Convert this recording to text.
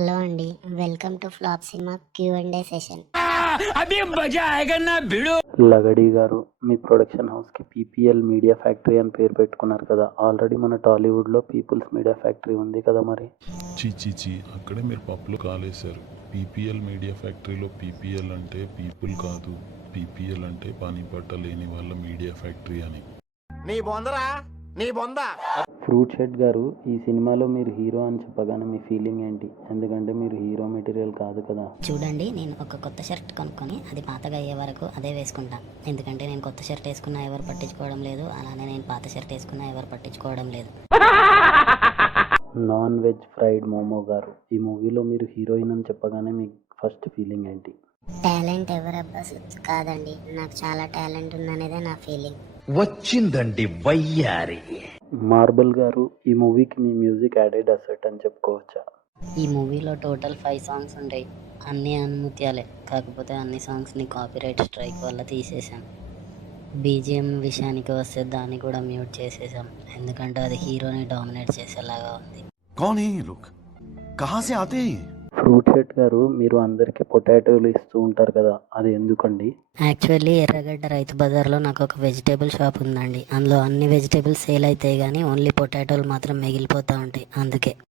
Hello అండి. Welcome to flop cinema Q&A session. Lagadi garu, మీ production హౌస్కి పీపీఎల్ మీడియా ఫ్యాక్టరీ అని పేరు పెట్టుకున్నారు కదా. ఆల్రెడీ మన టాలీవుడ్లో పీపుల్స్ మీడియా ఫ్యాక్టరీ ఉంది కదా మరి. చీ అక్కడే మీరు పప్పులు కాలేశారు. పీపీఎల్ మీడియా ఫ్యాక్టరీలో పీపీఎల్ అంటే పీపుల్ కాదు, పీపీఎల్ అంటే పని పట్ట లేని వాళ్ళ మీడియా ఫ్యాక్టరీ అని. ఫ్రూట్ షెడ్ గారు, ఈ సినిమాలో మీరు హీరో అని చెప్పగానే మీ ఫీలింగ్ ఏంటి? ఎందుకంటే మీరు హీరో మెటీరియల్ కాదు కదా. చూడండి, నేను ఒక కొత్త షర్ట్ కొనుక్కొని అది పాతగా అయ్యే వరకు అదే వేసుకుంటా. ఎందుకంటే నేను కొత్త షర్ట్ వేసుకున్నా ఎవరు పట్టించుకోవడం లేదు, అలానే నేను పాత షర్ట్ వేసుకున్నా ఎవరు పట్టించుకోవడం లేదు. నాన్ వెజ్ ఫ్రైడ్ మోమో గారు, ఈ మూవీలో మీరు హీరోయిన్ అని చెప్పగానే మీ ఫస్ట్ ఫీలింగ్ ఏంటి? టాలెంట్ ఎవరబ్బా కాదండి, నాకు చాలా టాలెంట్ ఉందనేదే నా ఫీలింగ్. వచ్చిందండి వయ్యారి. మార్బల్ గారు, ఈ మూవీకి మీ మ్యూజిక్ యాడెడ్ అసెట్ అని చెప్పుకోవచ్చా? ఈ మూవీలో టోటల్ 5 సాంగ్స్ ఉంటాయి. అన్నీ అనుమత్యాలే, కాకపోతే అన్ని సాంగ్స్ని కాపీరైట్ స్ట్రైక్ వల్ల తీసేసాం. బీజిఎం విషయానికి వస్తే దాన్ని కూడా మ్యూట్ చేసేసాం, ఎందుకంటే అది హీరోని డామినేట్ చేసేలాగా ఉంది. कौन है ये लोग? कहाँ से आते हैं? ఫ్రూట్ షెడ్ గారు, మీరు అందరికీ పొటాటోలు ఇస్తూ ఉంటారు కదా, అది ఎందుకండి? యాక్చువల్లీ ఎర్రగడ్డ రైతు బజార్లో నాకు ఒక వెజిటేబుల్ షాప్ ఉందండి. అందులో అన్ని వెజిటేబుల్స్ సేల్ అవుతాయి కానీ ఓన్లీ పొటాటోలు మాత్రం మిగిలిపోతూ ఉంటాయి, అందుకే.